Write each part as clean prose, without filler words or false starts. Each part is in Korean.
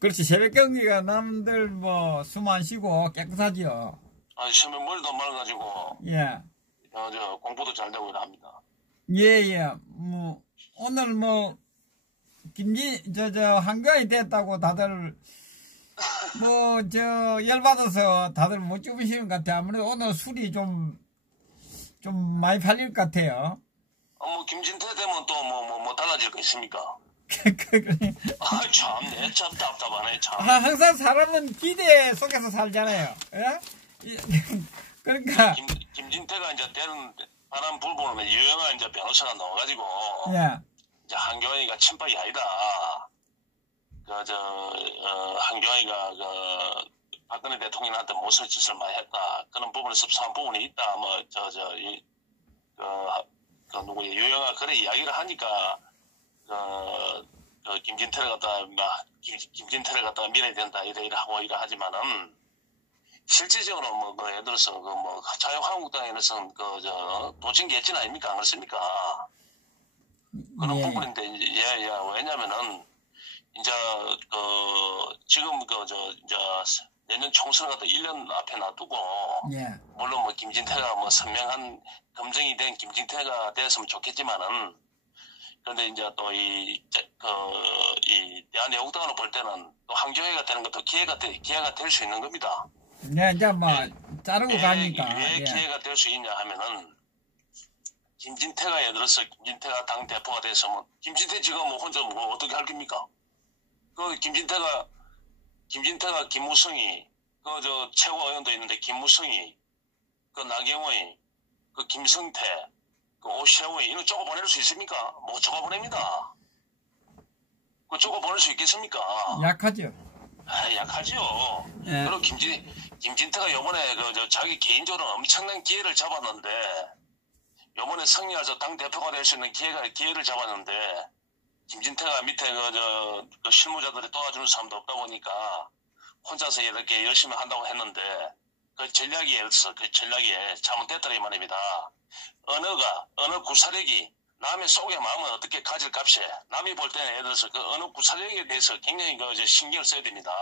그렇지. 새벽 경기가 남들 뭐 숨 안 쉬고 깨끗하지요. 아니, 쉬면 머리도 말라가지고, 예. 공부도 잘 되고 이랍니다. 예, 예. 오늘 한가위 됐다고 다들, 열받아서 다들 못 주무시는 것 같아요. 아무래도 오늘 술이 좀 많이 팔릴 것 같아요. 김진태 되면 또 달라질 거 있습니까? 참네, 참 답답하네, 참. 항상 사람은 기대 속에서 살잖아요. 예? 그러니까. 김진태가 이제 되는 바람 불보는 유영아 이제 변호사가 나와가지고. 예. 이제 한교안이가 친박이 아니다. 한교안이가 박근혜 대통령한테 못쓸 짓을 많이 했다. 그런 부분에 섭섭한 부분이 있다. 유영아 그래 이야기를 하니까, 김진태를 갖다가 밀어야 된다. 이래 하고 하지만은, 실질적으로 예를 들어서, 자유한국당에서는 도친 개찐 아닙니까? 안 그렇습니까? 그런 예. 부분인데, 왜냐면은, 지금 내년 총선을 갖다 1년 앞에 놔두고, 예. 물론 김진태가 선명한 검증이 된 김진태가 됐으면 좋겠지만은, 그런데 이제 또 대한애국당으로 볼 때는 또 한교회가 되는 것도 기회가 될 수 있는 겁니다. 네, 이제 자르고 가니까. 왜 예. 기회가 될 수 있냐 하면은, 김진태가 예를 들어서 김진태가 당 대표가 돼서 김진태 지금 혼자 어떻게 할 겁니까? 김진태가 김무성이 최고위원도 있는데 김무성이 나경원이 김성태 오세훈이 이거 쪼가 보낼 수 있습니까? 못 쪼가 보냅니다. 쪼가 보낼 수 있겠습니까? 약하죠. 약하지요. 예. 그리고 김진태가 요번에 자기 개인적으로 엄청난 기회를 잡았는데, 요번에 승리해서 당 대표가 될 수 있는 기회를 잡았는데, 김진태가 밑에 실무자들이 도와주는 사람도 없다 보니까 혼자서 이렇게 열심히 한다고 했는데, 전략에 잘못됐더라 이 말입니다. 어느 구사력이 남의 속의 마음을 어떻게 가질 값에 남이 볼 때는 예를 들어서 어느 구사력에 대해서 굉장히 신경을 써야 됩니다.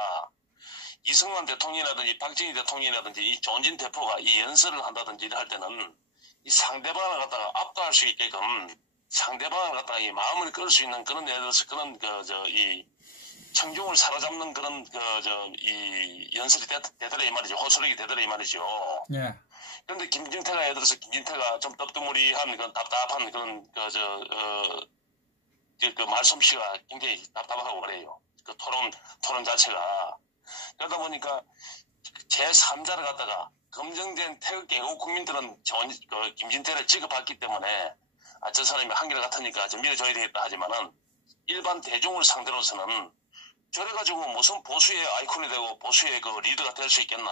이승만 대통령이라든지 박정희 대통령이라든지 이 조원진 대표가 이 연설을 한다든지 할 때는 이 상대방을 갖다가 압도할 수 있게끔 상대방을 갖다가 이 마음을 끌 수 있는 그런 예를 들어서 그런 이 청중을 사로잡는 그런 이 연설이 되더라 이 말이죠. 호소력이 되더라 이 말이죠. 예. 그런데 김진태가 예를 들어서 좀 떡두무리한 답답한 그런 말솜씨가 굉장히 답답하고 그래요. 토론 자체가. 그러다 보니까 제3자를 갖다가 검증된 태극기 애국 국민들은 김진태를 취급했기 때문에 저 사람이 한결 같으니까 좀 밀어줘야 되겠다 하지만은 일반 대중을 상대로서는 저래가지고 무슨 보수의 아이콘이 되고 보수의 리더가 될 수 있겠나.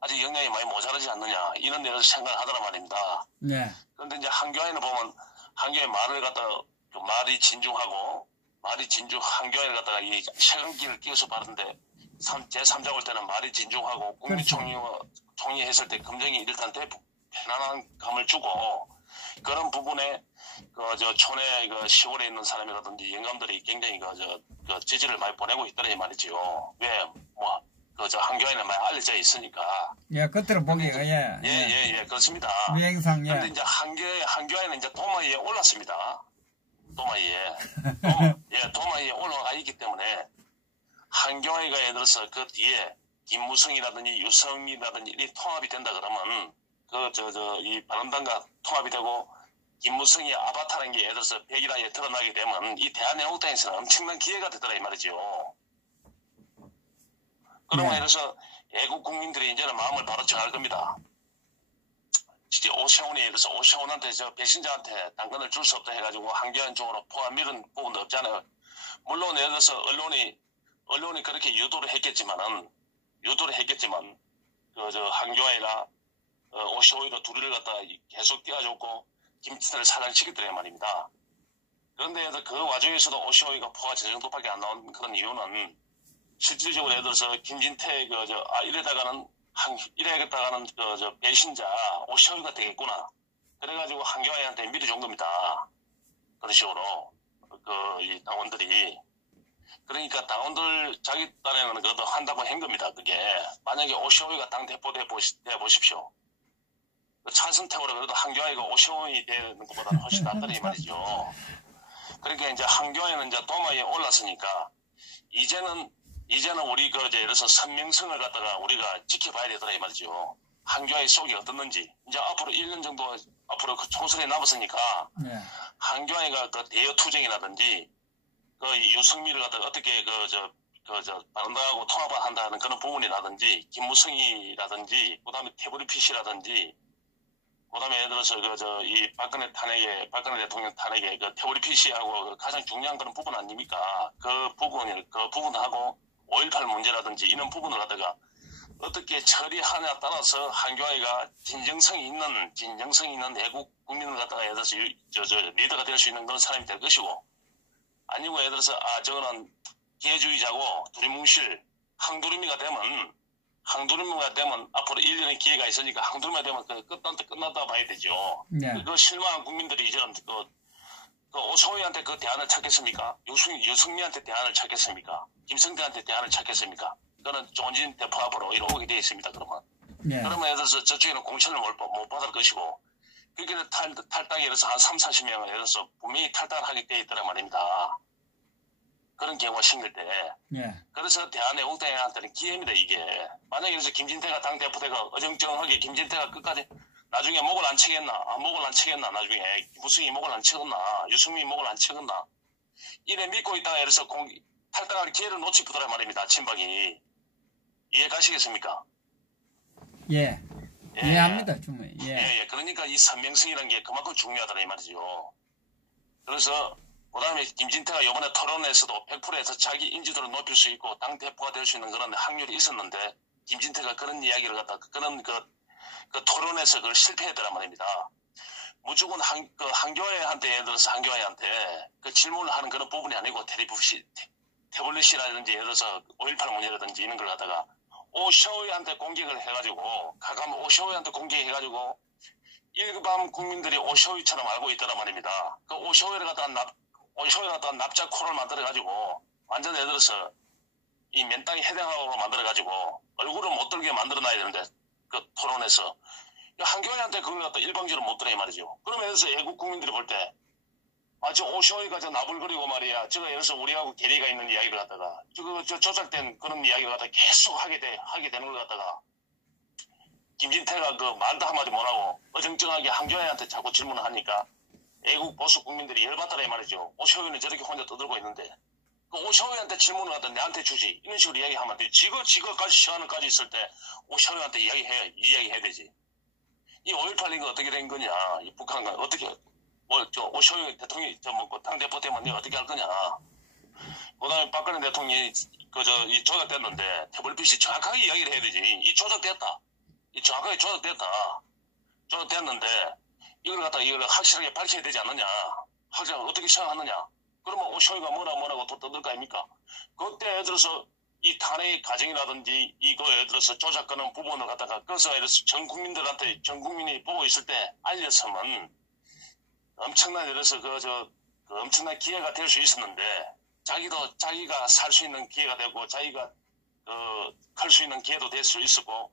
아직 역량이 많이 모자라지 않느냐. 이런 데서 생각을 하더란 말입니다. 네. 그런데 이제 한교안을 보면 한교의 말을 갖다가 말이 진중하고 한교안을 갖다가 이 세금기를 끼워서 바른데 제3자 올 때는 말이 진중하고 국민총리 했을 때 검증이 일단 편안한 감을 주고 그런 부분에 촌에 시골에 있는 사람이라든지 영감들이 굉장히 지지를 많이 보내고 있더니 말이지요. 왜 한교안에 많이 알려져 있으니까. 예, 겉으로 보기가 예, 그렇습니다. 유행상 그런데 이제 한교안은 이제 도마위에 올랐습니다. 도마위에 올라가 있기 때문에 한교안이가 예를 들어서 그 뒤에 김무성이라든지 유성이라든지 이 통합이 된다 그러면 이 바른당과 통합이 되고 김무성이 아바타라는 게 예를 들어서 백일하에 드러나게 되면 이 대한애국당에서는 엄청난 기회가 되더라 이 말이죠. 그러면 예를 들어서 애국 국민들이 이제는 마음을 바로 정할 겁니다. 진짜 오세훈이 예를 들어서 오세훈한테 배신자한테 당근을 줄 수 없다 해가지고 한교안 쪽으로 포함 밀은 부분도 없잖아요. 물론 예를 들어서 언론이 그렇게 유도를 했겠지만 한교안이나 오세훈이로 둘이를 갖다가 계속 띄워줬고 김진태를 사장시켰더란 말입니다. 그런데 그 와중에서도 오세훈이가 포가 저 정도밖에 안 나온 그런 이유는 실질적으로 예를 들어서 김진태 이래다가는 배신자 오세훈이가 되겠구나. 그래가지고 한교안한테 밀어준 겁니다. 그런 식으로 이 당원들이. 그러니까 당원들 자기 딴에는 그것도 한다고 한 겁니다. 그게. 만약에 오시오이가 당대표 돼 보십시오. 찬성택으로 그래도 한교안이가 오시오이 되는 것보다는 훨씬 낫더니 말이죠. 그러니까 이제 한교안은 이제 도마에 올랐으니까, 이제는 우리 예를 들어서 선명성을 갖다가 우리가 지켜봐야 되더라 이 말이죠. 한교안의 속이 어떻는지. 이제 앞으로 1년 정도 앞으로 그 총선이 남았으니까, 네. 한교안이가 그 대여투쟁이라든지, 유승민을 갖다가 어떻게 바른당하고 통합을 한다는 그런 부분이라든지, 김무성이라든지, 그 다음에 태블릿PC라든지, 그 다음에 예를 들어서 이 박근혜 대통령 탄핵에 그 태블릿PC하고 가장 중요한 그런 부분 아닙니까? 그 부분하고 5.18 문제라든지 이런 부분을 갖다가 어떻게 처리하냐에 따라서 한교안이가 진정성이 있는 애국 국민을 갖다가 예를 들어서 리더가 될 수 있는 그런 사람이 될 것이고, 아니고 예를 들어서 저거는 기회주의자고 두리뭉실 항두루미가 되면 앞으로 1년의 기회가 있으니까 항두루미가 되면 끝났다 봐야 되죠. 네. 그 실망한 국민들이 이제는 오소희한테 그 대안을 찾겠습니까? 유승민한테 대안을 찾겠습니까? 김성태한테 대안을 찾겠습니까? 그거는 조은진 대표 앞으로 오게 되어 있습니다. 네. 그러면 예를 들어서 저쪽에는 공천을 못 받을 것이고, 그렇게 탈당이 예를 들어서 한 30-40명을 예를 들어서 분명히 탈당을 하게 되어 있더란 말입니다. 그런 경우가 생길 때. 네. 그래서 대한애국당한테는 기회입니다, 이게. 만약에 그래서 김진태가 당대표대가 어정쩡하게 김진태가 끝까지 나중에 목을 안 치겠나, 나중에 무승이 목을 안 치겠나, 유승민이 목을 안 치겠나, 이래 믿고 있다가 예를 들어서 탈당할 기회를 놓치더란 말입니다, 친박이. 이해 가시겠습니까? 예. 이해합니다, 충분히. 예. 그러니까 이 선명성이라는 게 그만큼 중요하다는 이 말이죠. 그래서 그다음에 김진태가 이번에 토론에서도 100%에서 자기 인지도를 높일 수 있고 당 대표가 될 수 있는 그런 확률이 있었는데, 김진태가 그런 이야기를 갖다 그런 그 토론에서 그걸 실패했더란 말입니다. 무조건 한교안한테 예를 들어서 한교안한테 그 질문을 하는 그런 부분이 아니고 태블릿이라든지 예를 들어서 5.18 문제라든지 이런 걸 갖다가 오쇼이한테 공격을 해가지고, 가감 오쇼이한테 공격해가지고 일반 국민들이 오쇼이처럼 알고 있더란 말입니다. 그 오쇼이를 갖다가 납작코를 만들어가지고 완전 예를 들어서 이 맨땅에 해당하고 만들어가지고 얼굴을 못 들게 만들어놔야 되는데, 그 토론에서 한교안한테 그걸 갖다 일방적으로 못 들어야 말이죠. 그러면 예를 들어서 애국 국민들이 볼 때, 저 오쇼이가 나불거리고 말이야, 저거 예를 들어서 우리하고 괴리가 있는 이야기를 갖다가 저 조작된 그런 이야기를 갖다가 계속 하게 되는 걸 갖다가, 김진태가 그 말도 한마디 못하고 어정쩡하게 한교안한테 자꾸 질문을 하니까 애국 보수 국민들이 열받더라 이 말이죠. 오쇼이는 저렇게 혼자 떠들고 있는데 그 오쇼이한테 질문을 갖다 내한테 주지, 이런 식으로 이야기하면 안 돼. 지거까지 시간을까지 있을 때 오쇼이한테 이야기해야 되지. 이 5.18 이거 어떻게 된 거냐, 이 북한과 어떻게 오쇼이 대통령이 당대표 되면 내가 어떻게 할 거냐. 그 다음에 박근혜 대통령이 이 조작됐는데 태블릿PC 정확하게 이야기를 해야 되지. 이 조작됐다. 정확하게 조작됐는데 이걸 확실하게 밝혀야 되지 않느냐. 확실하게 어떻게 생각하느냐. 그러면 오쇼이가 뭐라고 또 떠들 거 아닙니까? 그때 예를 들어서 이 탄핵 과정이라든지 이거 예를 들어서 조작하는 부분을 갖다가 그래서 예를 들어서 전 국민이 보고 있을 때 알렸으면 엄청난 예를 들어서 엄청난 기회가 될 수 있었는데, 자기가 살 수 있는 기회가 되고 자기가 갈 수 있는 기회도 될 수 있었고,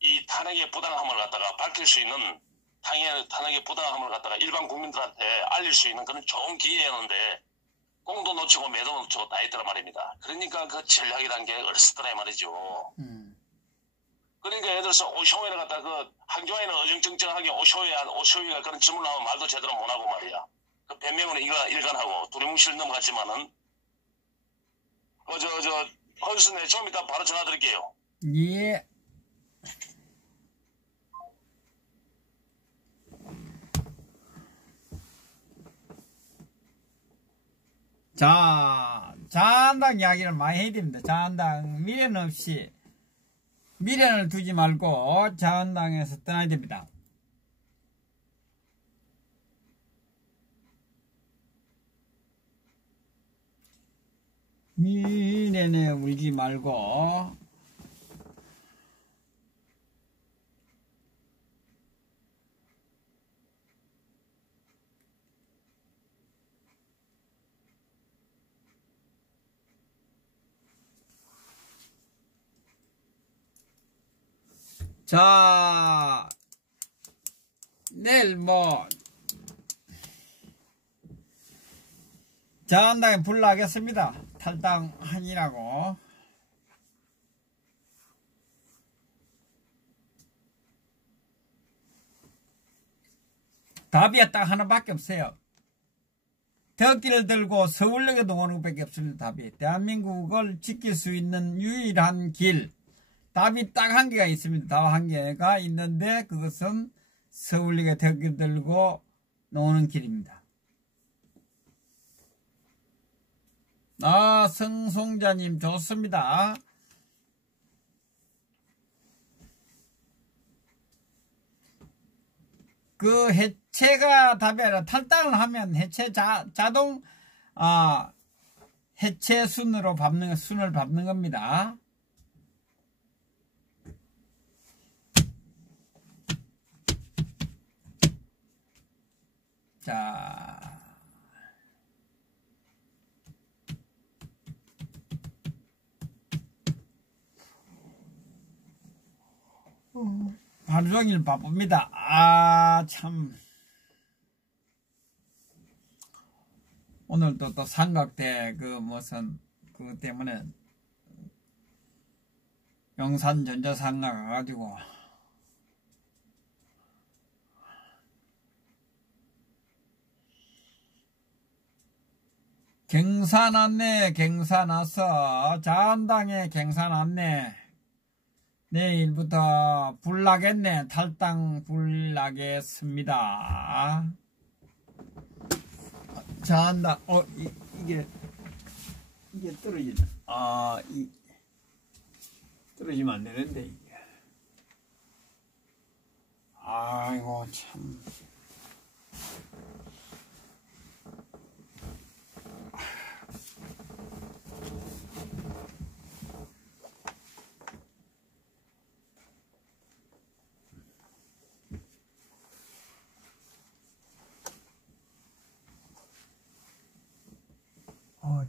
이 탄핵의 부당함을 갖다가 밝힐 수 있는 탄핵의 부당함을 갖다가 일반 국민들한테 알릴 수 있는 그런 좋은 기회였는데 공도 놓치고 매도 놓치고 다 했더란 말입니다. 그러니까 그 전략이란 게 어렸었더라 이 말이죠. 그러니까 예를 들어서 오쇼이를 갖다 한교안이는 어정쩡하게 오쇼이가 그런 질문을 하면 말도 제대로 못하고 말이야. 그 변명은 일관하고 두리뭉실 넘어갔지만은 헌수네 좀 이따 바로 전화 드릴게요. 예. 자, 자한당 이야기를 많이 해야 됩니다. 자한당 미련을 두지 말고 자한당에서 떠나야 됩니다. 미련에 울지 말고 자, 내일 자한당에 불나겠습니다. 탈당하니라고. 답이 딱 하나밖에 없어요. 덕기를 들고 서울역에도 오는 것밖에 없습니다. 답이. 대한민국을 지킬 수 있는 유일한 길. 답이 딱 한 개가 있습니다. 답 한 개가 있는데 그것은 서울역에 덕기를 들고 노는 길입니다. 아, 성송자님 좋습니다. 그 해체가 답이 아니라 탈당을 하면 해체 자동 해체 순을 밟는 겁니다. 자, 하루 종일 바쁩니다. 아, 참. 오늘도 또 삼각대 그거 때문에 용산 전자상가 가가지고 갱산 안내 와서 자한당에 갱산 안내 내일부터 불나겠네. 탈당 불나겠습니다. 자한당 이게 떨어지네. 떨어지면 안 되는데 이게. 아이고 참.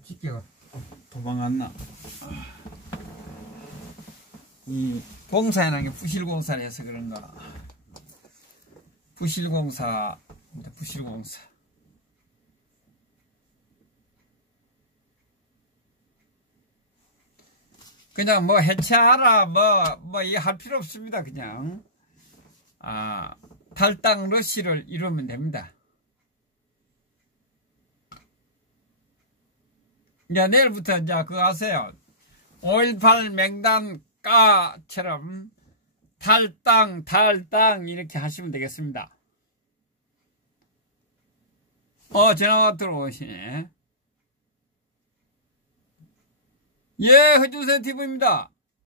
찌개가 도망갔나? 이 공사해놓은 게 부실공사를 해서 그런가? 부실공사. 그냥 해체하라, 이거 할 필요 없습니다. 그냥. 탈당 러시를 이루면 됩니다. 이제 내일부터 이제 그거 하세요. 5.18 맹단가처럼 탈당 이렇게 하시면 되겠습니다. 전화가 들어오시네. 예, 허준세 TV입니다.